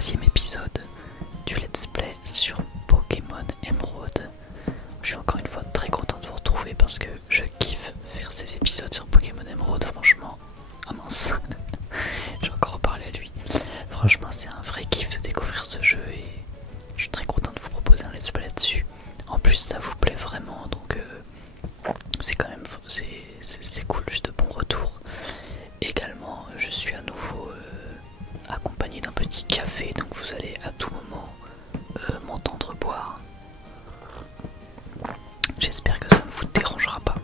troisième épisode du let's play sur Pokémon Emeraude. Je suis encore une fois très content de vous retrouver parce que je kiffe faire ces épisodes sur Pokémon Emeraude, franchement. Ah mince, j'ai encore reparlé à lui. Franchement c'est un vrai kiff de découvrir ce jeu et je suis très content de vous proposer un let's play là-dessus. En plus ça vous plaît vraiment, donc c'est quand même c'est cool, juste de bons retours. Également je suis à nouveau accompagné d'un petit café, donc vous allez à tout moment m'entendre boire. J'espère que ça ne vous dérangera pas.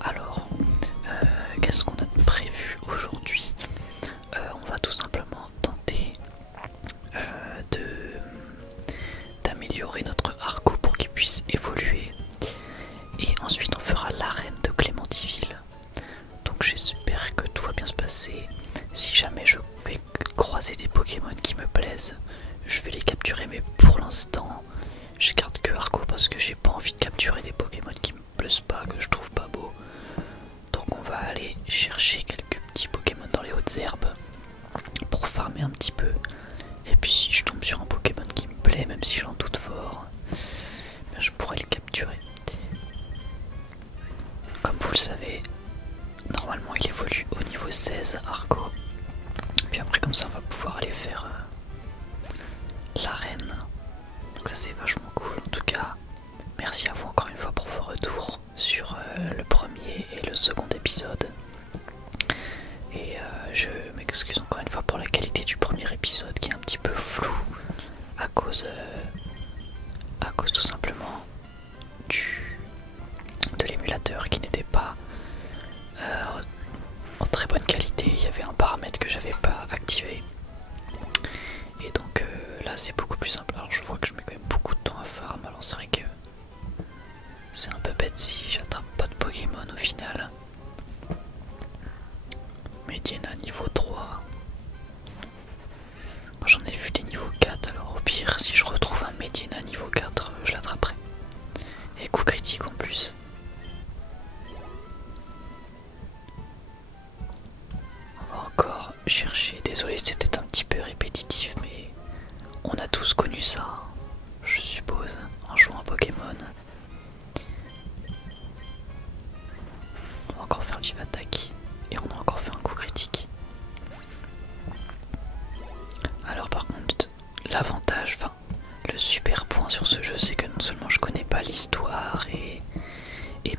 Alors, qu'est-ce qu'on a prévu aujourd'hui? On va tout simplement tenter d'améliorer notre Arco pour qu'il puisse évoluer. Et ensuite on fera l'arène de Clémentiville. Donc j'espère que tout va bien se passer. Si jamais je vais croiser des Pokémon qui me plaisent, je vais les capturer, mais pour l'instant je garde que Arco parce que j'ai pas envie de capturer des Pokémon qui me plaisent pas, que je trouve pas beau. Donc on va aller chercher quelques petits Pokémon dans les hautes herbes pour farmer un petit peu. Et puis si je tombe sur un Pokémon qui me plaît, même si j'en doute fort, ben je pourrais le capturer. Comme vous le savez, normalement il évolue au niveau 16 Arco. Puis après comme ça on va pouvoir aller faire l'arène. Donc ça c'est vachement cool. En tout cas, merci à vous encore une fois pour vos retours sur le premier et le second épisode. Et je m'excuse encore une fois pour la qualité du premier épisode qui est un petit peu flou à cause tout simplement de l'émulateur qui n'était pas en très bonne qualité. Il y avait un paramètre que j'avais pas activé. Et donc là c'est beaucoup plus simple. Alors je vois que je mets quand même beaucoup de temps à farm. Alors c'est vrai que c'est un peu bête si j'attrape pas de Pokémon au final. Mediena niveau 3. Moi j'en ai vu des niveaux 4. Alors au pire si je retrouve un Mediena niveau 4 je l'attraperai. Et coup critique en plus. On va encore chercher. Désolé c'est peut-être un petit peu répétitif mais on a tous connu ça, je suppose, en jouant à Pokémon. On va encore faire vive attaque et on a encore fait un coup critique. Alors par contre, l'avantage, enfin le super point sur ce jeu, c'est que non seulement je connais pas l'histoire et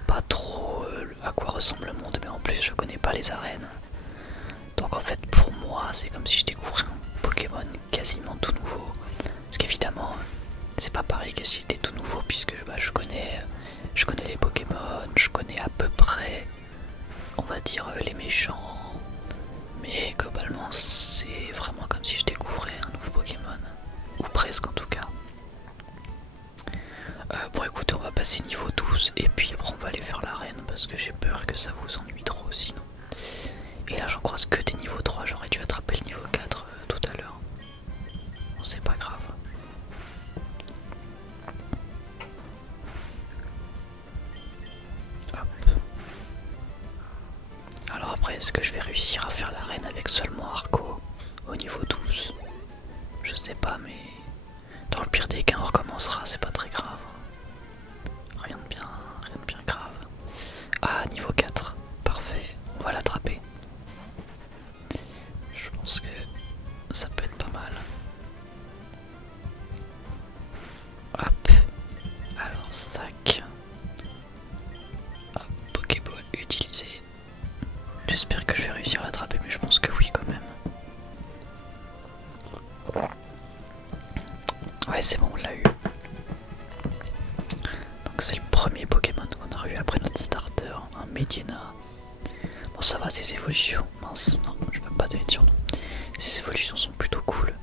pas trop à quoi ressemble le monde, mais en plus je connais pas les arènes. Donc en fait pour moi c'est comme si je découvrais un Pokémon quasiment tout nouveau. Parce qu'évidemment c'est pas pareil que s'il était tout nouveau, puisque bah, je connais les Pokémon, je connais à peu près on va dire les méchants. Mais globalement c'est vraiment comme si je découvrais un nouveau Pokémon. Ou presque en tout cas. Bon écoutez, on va passer niveau 12 et puis après on va aller faire l'arène parce que j'ai peur que ça vous ennuie trop sinon. Et là j'en croise que des niveaux 3, j'aurais dû attraper le niveau 4 tout à l'heure. Bon c'est pas grave. Hop. Alors après est-ce que je vais réussir à faire l'arène avec seulement Arco au niveau 12? Je sais pas, mais dans le pire des cas on recommencera, c'est pas très grave. Rien de bien grave. Ah, niveau 4, parfait, on va l'attraper. Je pense que ça peut être pas mal. Hop, alors sac. Hop, Pokéball utilisé. J'espère que je vais réussir à l'attraper, mais je pense que oui quand même. Ouais c'est bon, on l'a eu. Donc c'est le premier Pokémon qu'on a eu après notre starter, un Mediena. Bon ça va, ses évolutions, mince, non je veux pas donner de surnom. Ses évolutions sont plutôt cool.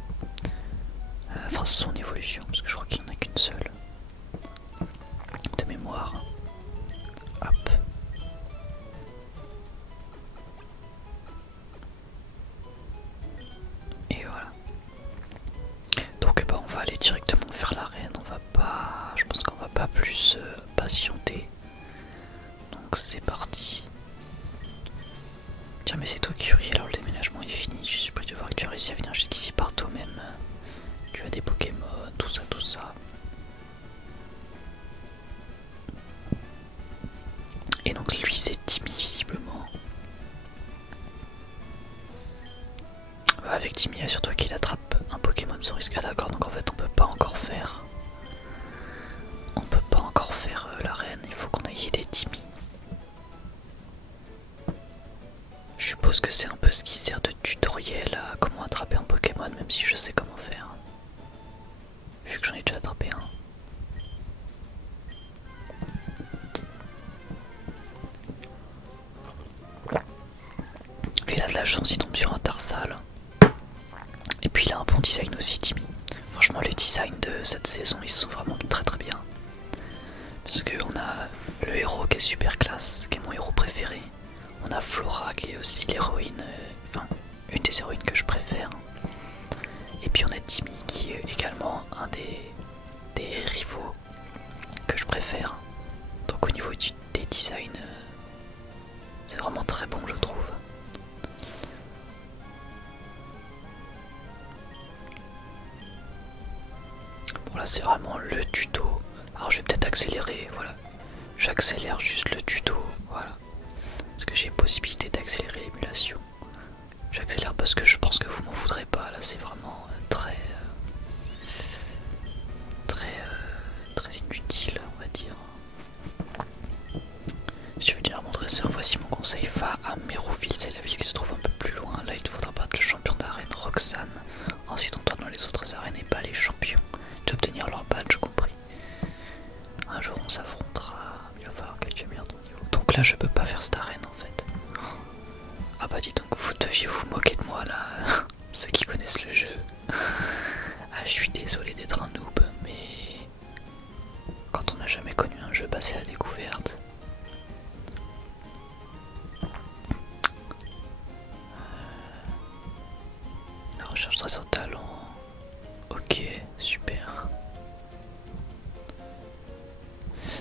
Enfin son évolution, parce que je crois qu'il en a qu'une seule. De mémoire. Hop. Et voilà. Donc bah on va aller directement faire l'arène, on va pas. Je pense qu'on va pas plus patienter. Donc c'est parti. Tiens mais c'est toi Curie, alors le déménagement est fini, je suis pris de voir que tu as réussi à venir jusqu'ici par toi-même. Timmy, assure-toi qu'il attrape un Pokémon sans risque. Ah d'accord, donc en fait on peut pas encore faire. On peut pas encore faire l'arène, il faut qu'on aille aider Timmy. Je suppose que c'est un peu ce qui sert de tutoriel à comment attraper un Pokémon, même si je sais comment faire. Vu que j'en ai déjà attrapé un. Lui il a de la chance, il tombe sur un Tarsal. Et puis il a un bon design aussi, Timmy. Franchement les designs de cette saison ils sont vraiment très très bien. Parce qu'on a le héros qui est super classe, qui est mon héros préféré. On a Flora qui est aussi l'héroïne, enfin une des héroïnes que je préfère. Et puis on a Timmy qui est également un des rivaux que je préfère. Donc au niveau des designs, c'est vraiment très bon je trouve. Bon là c'est vraiment le tuto. Alors je vais peut-être accélérer, voilà. J'accélère juste le tuto, voilà. Parce que j'ai possibilité d'accélérer l'émulation. J'accélère parce que je pense que vous m'en voudrez pas, là c'est vraiment très inutile on va dire. Si je veux dire mon dresseur, voici mon conseil, va à Mérouville, c'est la ville qui se trouve un peu plus loin. Là il te faudra battre le champion d'arène Roxane. Ensuite on tourne dans les autres arènes et bat les champions. Tu obtenir leur badge compris. Un jour on s'affrontera, il va falloir que tu améliores ton niveau. Donc là je peux pas faire cette arène en fait. Ah bah dis donc, vous deviez vous moquer de moi là, ceux qui connaissent le jeu. Ah je suis désolé d'être un noob, mais quand on n'a jamais connu un jeu, bah c'est la découverte. La recherche de talent. Ok, super.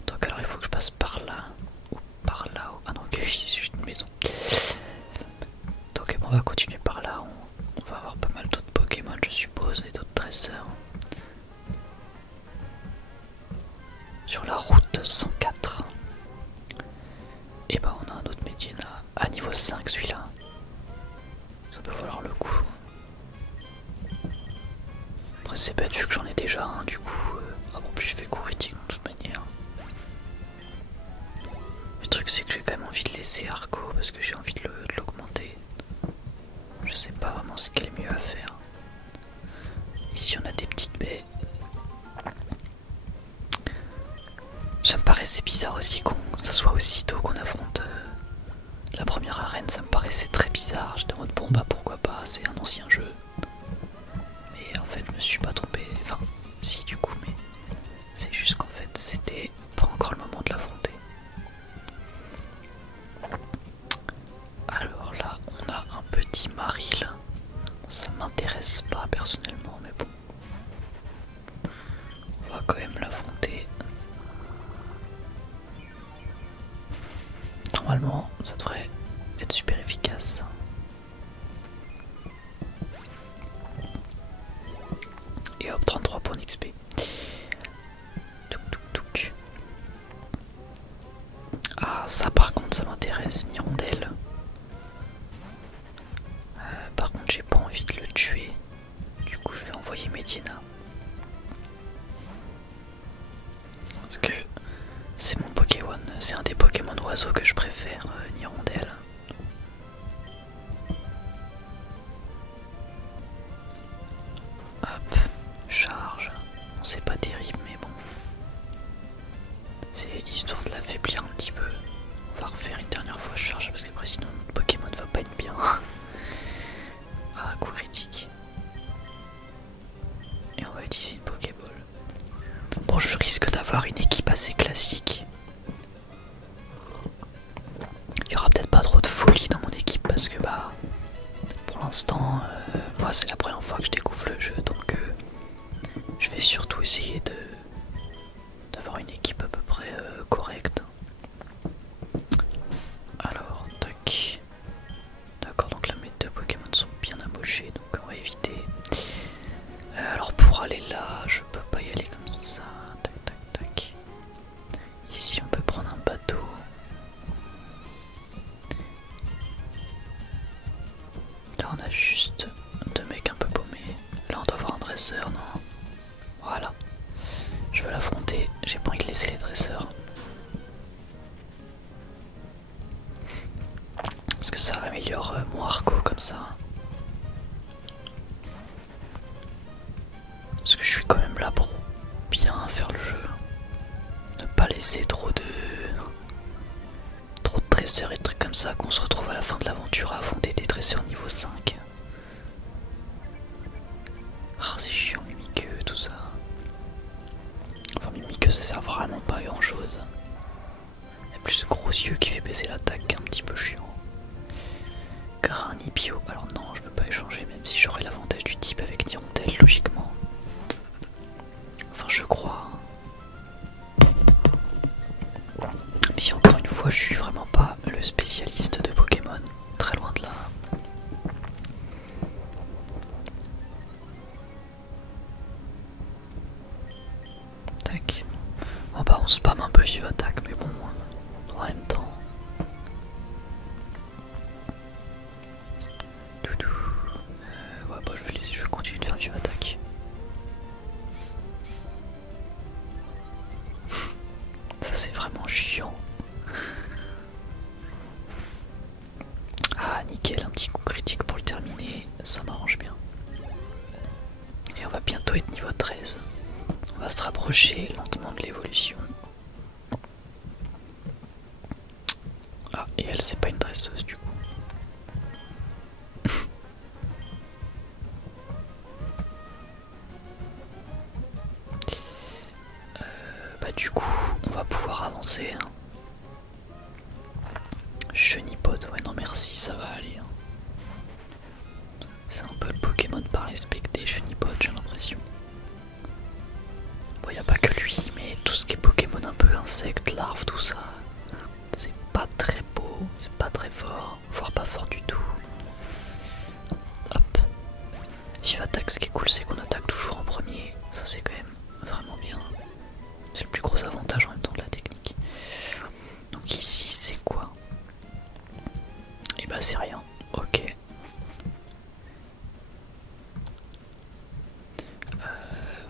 Donc alors il faut que je passe par là, ou par là, ah non ok, c'est juste une maison. Donc on va continuer par là, on va avoir pas mal d'autres Pokémon je suppose, et d'autres dresseurs. Sur la route 104. Et bah on a un autre Medina à niveau 5 celui-là. Ça peut valoir le coup. Après c'est bête vu que j'en ai déjà un du coup. Ah bon plus je fais coup critique de toute manière. Le truc c'est que j'ai quand même envie de laisser Arco parce que j'ai envie de l'augmenter. Je sais pas vraiment ce qu'il est le mieux à faire. Ici on a des petites baies. Ça me paraissait bizarre aussi qu'on ça soit aussitôt qu'on affronte la première arène, ça me paraissait très bizarre. J'étais en mode bon bah pourquoi pas, c'est un ancien jeu. Mais en fait je me suis pas trompé, enfin si du coup, mais c'est juste qu'en fait c'était pas encore le moment de l'affronter. Alors là on a un petit Maril. Ça m'intéresse pas personnellement mais bon. On va quand même l'affronter. Normalement ça devrait être super efficace. Et hop 33 points d'XP. Touk touk touk. Ah ça par contre ça m'intéresse, Nirondelle. Par contre j'ai pas envie de le tuer. Du coup je vais envoyer Medina. Parce que c'est mon Pokémon, c'est un des Pokémon oiseaux que je préfère, Nirondelle. Hop, charge. Bon, c'est pas terrible mais bon. C'est histoire de l'affaiblir un petit peu. On va refaire une dernière fois charge parce qu'après sinon notre Pokémon va pas être bien. Ah, coup critique. Et on va utiliser une Pokéball. Bon, je risque d'avoir une équipe assez classique. Il y aura peut-être pas trop de folie dans mon équipe parce que bah pour l'instant moi c'est la première fois que je découvre le jeu donc je vais surtout essayer d'avoir une équipe à peu près correcte. Alors tac. D'accord, donc là mes deux Pokémon sont bien amochés donc on va éviter. Alors pour aller là je peux pas y aller comme ça. Tac tac tac. Ici on peut prendre un bateau. Là on a juste deux mecs un je suis quand même là pour bien faire le jeu. Ne pas laisser trop de dresseurs et de trucs comme ça qu'on se retrouve à la fin de l'aventure à affronter des dresseurs niveau 5. Ah c'est chiant Mimiqueux tout ça. Enfin Mimiqueux ça sert vraiment pas à grand chose. Il y a plus de gros yeux qui fait baisser l'attaque, un petit peu chiant. Granipio, alors non je veux pas échanger même si j'aurais l'avantage du type avec Nirondelle logiquement. Enfin je crois. Même si encore une fois je suis vraiment pas le spécialiste de Pokémon, très loin de là. Tac. Bon bah on spam un peu vive attaque mais bon en même temps. Doudou. Ouais bah je vais continuer de faire vive attaque. Ça c'est vraiment chiant. Ah nickel, un petit coup critique pour le terminer, ça m'arrange bien. Et on va bientôt être niveau 13. On va se rapprocher lentement de l'évolution. Ah et elle c'est pas une dresseuse du coup. Bah du coup on va pouvoir avancer. Hein. Chenipode, ouais non merci ça va aller. Hein. C'est un peu le Pokémon pas respecté, Chenipode j'ai l'impression. Bon y a pas que lui mais tout ce qui est Pokémon un peu insectes, larves, tout ça. C'est pas très beau, c'est pas très fort, voire pas fort du tout. Hop. Vive attaque, ce qui est cool c'est qu'on attaque toujours en premier, ça c'est quand même vraiment bien. C'est le plus gros avantage en même temps de la technique. Donc ici c'est quoi? Et bah c'est rien, ok.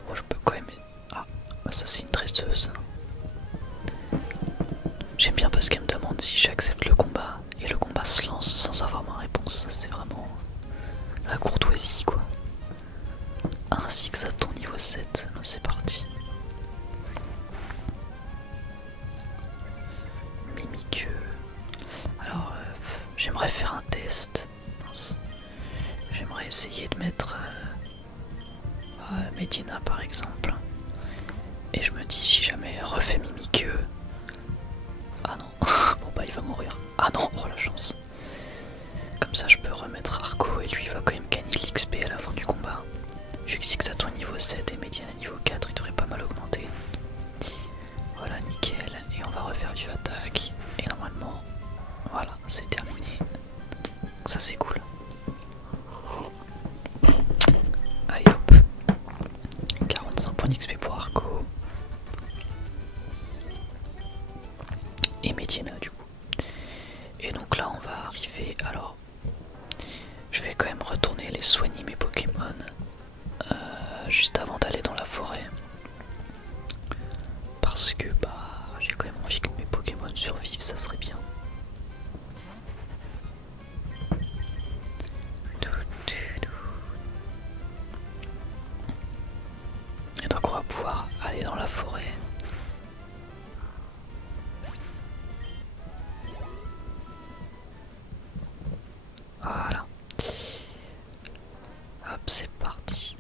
Bon, je peux quand même... Ah, bah ça c'est une dresseuse. J'aime bien parce qu'elle me demande si j'accepte le combat. Et le combat se lance sans avoir ma réponse. Ça c'est vraiment la courtoisie quoi. Ainsi que ça ton niveau 7. Ben, c'est parti. Mimiqueux. Alors j'aimerais faire un test. J'aimerais essayer de mettre Medina par exemple. Et je me dis si jamais elle refait Mimiqueux. Ah non, bon bah il va mourir. Ah non, oh la chance. Comme ça je peux remettre Arco et lui il va quand même gagner de l'XP à la fin du combat. Vu que Zigzaton niveau 7 et Mediana niveau 4, il devrait pas mal augmenter. Voilà nickel, et on va refaire du attaque. Et normalement, voilà, c'est terminé. Donc ça c'est cool. Allez hop. 45 points d'XP pour Arco. Et Mediana du coup. Et donc là on va arriver, alors je vais quand même retourner les soigner mes Pokémon juste avant d'aller dans la forêt. Parce que bah j'ai quand même envie que mes Pokémon survivent, ça serait bien. Et donc on va pouvoir aller dans la forêt. Voilà. Hop, c'est parti.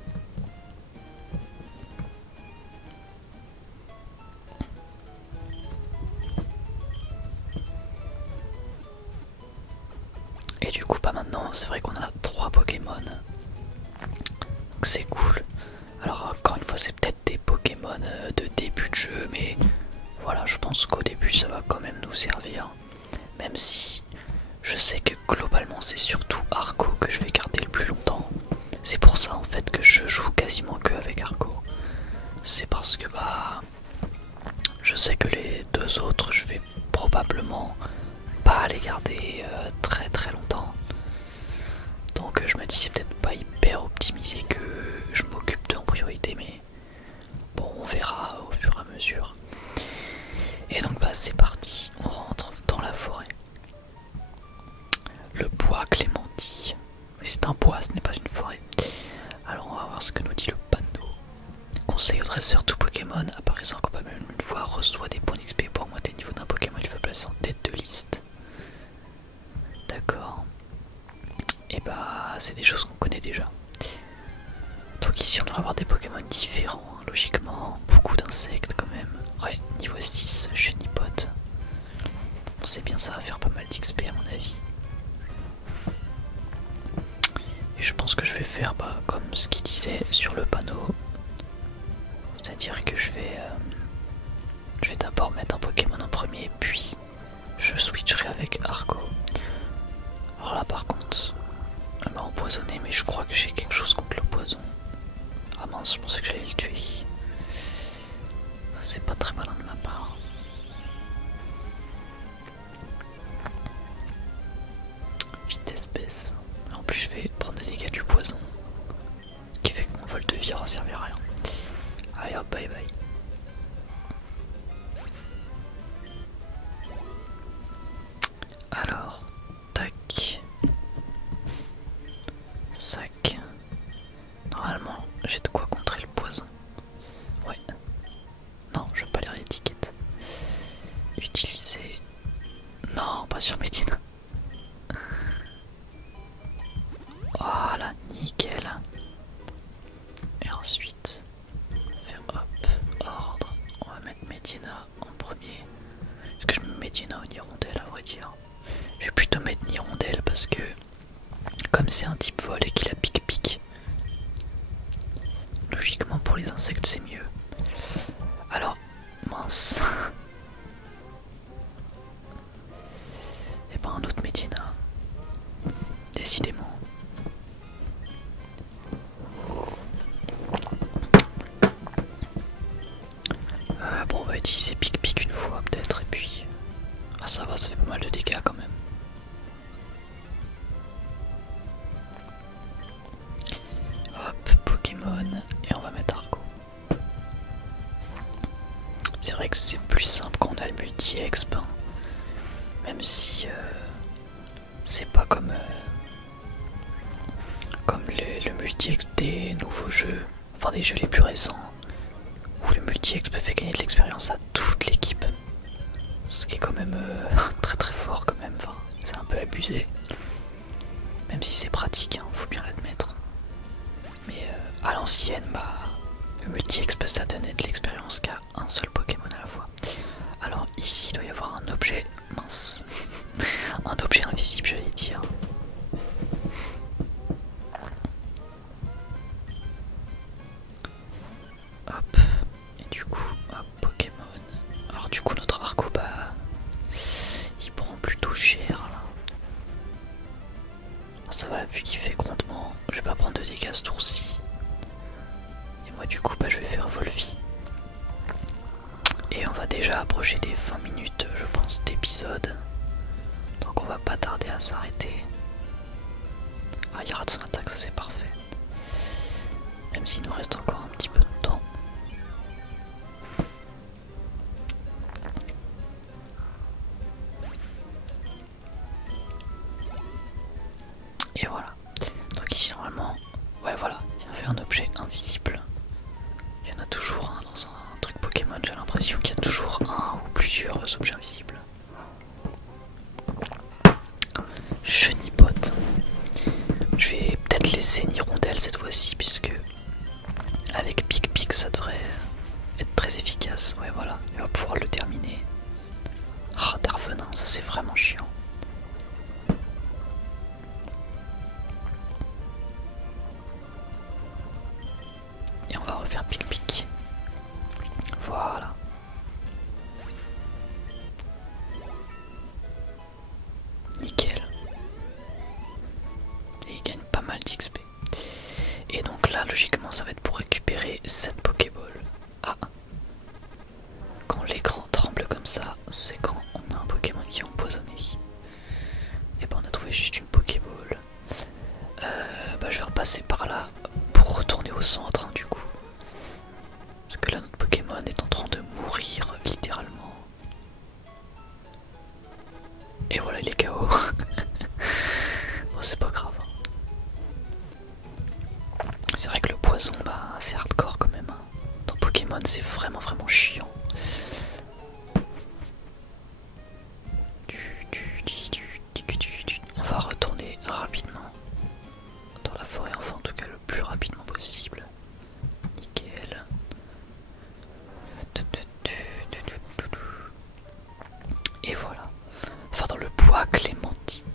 Et du coup, bah maintenant, c'est vrai qu'on a 3 Pokémon. Donc c'est cool. Alors encore une fois, c'est peut-être des Pokémon de début de jeu, mais voilà, je pense qu'au début, ça va quand même nous servir. Même si je sais que globalement, c'est surtout Arco que je vais garder le plus longtemps. C'est pour ça en fait que je joue quasiment que avec Arco. C'est parce que bah je sais que les deux autres je vais probablement pas les garder très très longtemps. Donc je me dis c'est peut-être pas hyper optimisé que je m'occupe d'eux en priorité, mais bon on verra au fur et à mesure. Et donc bah c'est parti, on rentre dans la forêt. Le bois Clémentille. C'est un bois, ce n'est pas une forêt. Alors on va voir ce que nous dit le panneau. dresseur, tout Pokémon apparaissant en combat même une fois reçoit des points d'XP pour augmenter le niveau d'un Pokémon. Il faut placer en tête de liste. D'accord. Et bah, c'est des choses qu'on connaît déjà. Donc ici, on devrait avoir des Pokémon différents, hein, logiquement. Beaucoup d'insectes quand même. Ouais, niveau 6, Chenipote. On sait bien, ça va faire pas mal d'XP à mon avis. Et je pense que je vais faire comme ce qu'il disait sur le panneau. C'est-à-dire que je vais d'abord mettre un Pokémon en premier, puis je switcherai avec Argo. Alors là par contre, elle m'a empoisonné, mais je crois que j'ai quelque chose contre le poison. Ah mince, je pensais que j'allais le tuer. C'est pas très malin de ma part. Vitesse baisse. En plus je vais prendre des dégâts du poison. Ce qui fait que mon vol de vie aura servi à rien. Allez hop, bye bye. Alors, tac. Sac. Normalement, j'ai de quoi contrer le poison. Ouais. Non, je vais pas lire l'étiquette. Utiliser. Non, pas sur Médine. Voilà, nickel. Et ensuite, faire hop, ordre. On va mettre Medina en premier. Est-ce que je mets Medina ou Nirondelle à vrai dire? Je vais plutôt mettre Nirondelle parce que comme c'est un type vol et qu'il a pique-pique, logiquement pour les insectes c'est mieux. Alors, mince. Et ben un autre Medina. Décidément. Bon, on va utiliser pique-pique une fois peut-être et puis... Ah ça va, ça fait pas mal de dégâts quand même. Hop, Pokémon, et on va mettre Argo. C'est vrai que c'est plus simple quand on a le multi-exp, hein. Même si c'est pas comme le multi-exp des nouveaux jeux, enfin des jeux les plus récents, où le multi-exp fait gagner de l'expérience à toute l'équipe. Ce qui est quand même très très fort quand même, enfin, c'est un peu abusé. Même si c'est pratique, hein, faut bien l'admettre. Mais à l'ancienne, le multi-exp ça donnait de l'expérience qu'à un seul Pokémon à la fois. Alors ici il doit y avoir un objet, mince, un objet invisible j'allais dire. Hop, et du coup, hop, Pokémon. Alors du coup notre Argo, il prend plutôt cher là. Ça va, vu qu'il fait grondement, je vais pas prendre de dégâts ce tour-ci. Et moi du coup je vais faire Volvi. Et on va déjà approcher des 20 minutes je pense d'épisode. Donc on va pas tarder à s'arrêter. Ah, il rate son attaque, ça c'est parfait. Même s'il nous reste encore un petit peu de temps. Et voilà. Donc ici normalement, ouais voilà, il y avait un objet invisible. Il y en a toujours un dans un truc Pokémon, j'ai l'impression qu'il y a toujours un ou plusieurs objets invisibles. Chenipote. Je vais peut-être laisser Nirondelle cette fois-ci puisque avec pique-pique ça devrait être très efficace. Ouais voilà, il va pouvoir le terminer. Ah, Darvenin, ça c'est vraiment chiant. Et on va refaire pique-pique. Voilà. Nickel. Et il gagne pas mal d'XP. Et donc là, logiquement, ça va être pour récupérer cette Pokéball. Ah! Quand l'écran tremble comme ça, c'est quand on a un Pokémon qui est empoisonné. Et ben on a trouvé juste une Pokéball. Je vais repasser par là pour retourner au centre, hein, du coup. Parce que là, notre Pokémon est en train de mourir, littéralement. Et voilà, il est KO. Bon, c'est pas grave. C'est vrai que le poison, c'est hardcore quand même, hein, dans Pokémon. Pokémon, c'est vraiment chiant. On va retourner rapidement dans la forêt, enfin en tout cas le plus rapidement possible. Nickel. Et voilà. Enfin dans le bois Clémentine.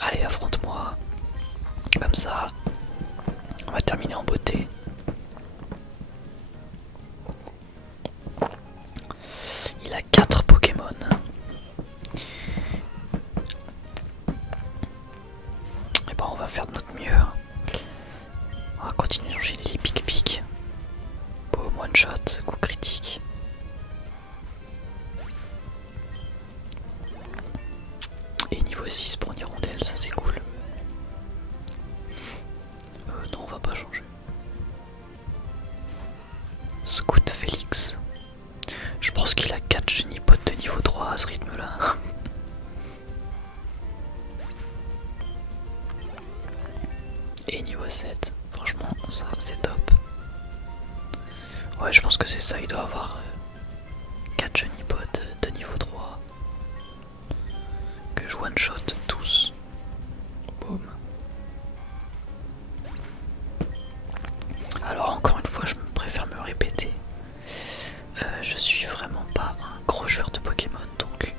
Allez, affronte-moi. Comme ça, on va terminer en beauté. Il a 4 Pokémon. Et bon, on va faire de notre mieux. On va continuer d'enchaîner les pic-pic. Boom, one shot, coup critique. Et niveau 6 pour une hirondelle, ça c'est cool. Non, on va pas changer. Scout Félix. Je pense qu'il a 4 genipotes de niveau 3 à ce rythme là. Et niveau 7, franchement ça c'est top. Ouais, je pense que c'est ça, il doit avoir 4 genipotes de niveau 3 que je one shot tous. Boum. Alors encore une fois, je préfère me répéter. Je suis vraiment pas un gros joueur de Pokémon, donc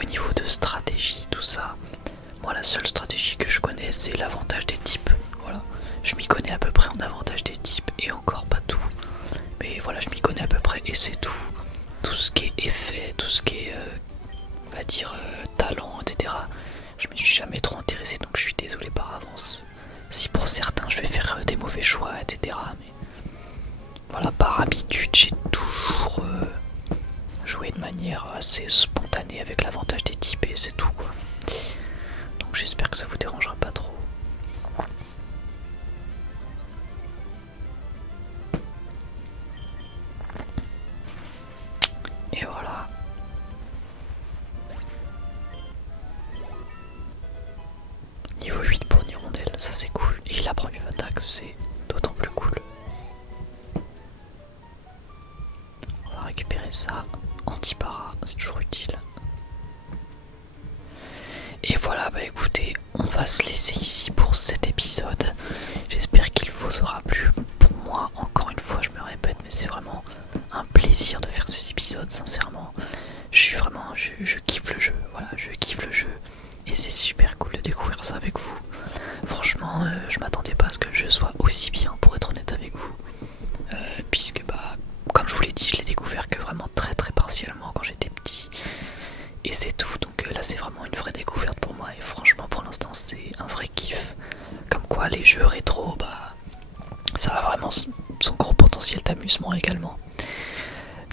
au niveau de stratégie, tout ça, moi la seule stratégie que je connais c'est l'avantage des types. Voilà, je m'y connais à peu près en avantage des types et encore pas tout. Mais voilà, je m'y connais à peu près et c'est tout. Tout ce qui est effet, tout ce qui est, on va dire, talent, etc. Je me suis jamais trop intéressé, donc je suis désolé par avance. Si pour certains je vais faire des mauvais choix, etc. Mais voilà, par habitude, j'ai toujours joué de manière assez spontanée avec l'avantage des types et c'est tout quoi. Donc j'espère que ça vous dérangera pas trop. Et voilà. Niveau 8 pour une hirondelle, ça c'est cool. Et la première attaque, c'est d'autant plus cool. On va récupérer ça. Anti-para, c'est toujours utile. Et voilà, bah écoutez, on va se laisser ici pour cet épisode. J'espère qu'il vous aura plu. Pour moi, encore une fois, je me répète, mais c'est vraiment un plaisir de faire ces épisodes, sincèrement. Je suis vraiment, je kiffe le jeu, voilà, je kiffe le jeu. Et c'est super cool de découvrir ça avec vous. Franchement, je m'attendais pas à ce que le jeu soit aussi bien, pour être honnête avec vous. Puisque, bah, comme je vous l'ai dit, je l'ai découvert que vraiment très partiellement quand j'étais petit. Et c'est tout, donc là c'est vraiment une vraie découverte pour moi. Et franchement, pour l'instant, c'est un vrai kiff. Comme quoi, les jeux rétro, bah, ça a vraiment son gros potentiel d'amusement également.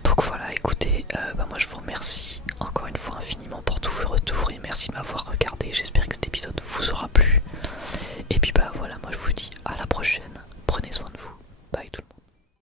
Donc voilà, écoutez, bah moi je vous remercie encore une fois infiniment pour tous vos retours et merci de m'avoir regardé. J'espère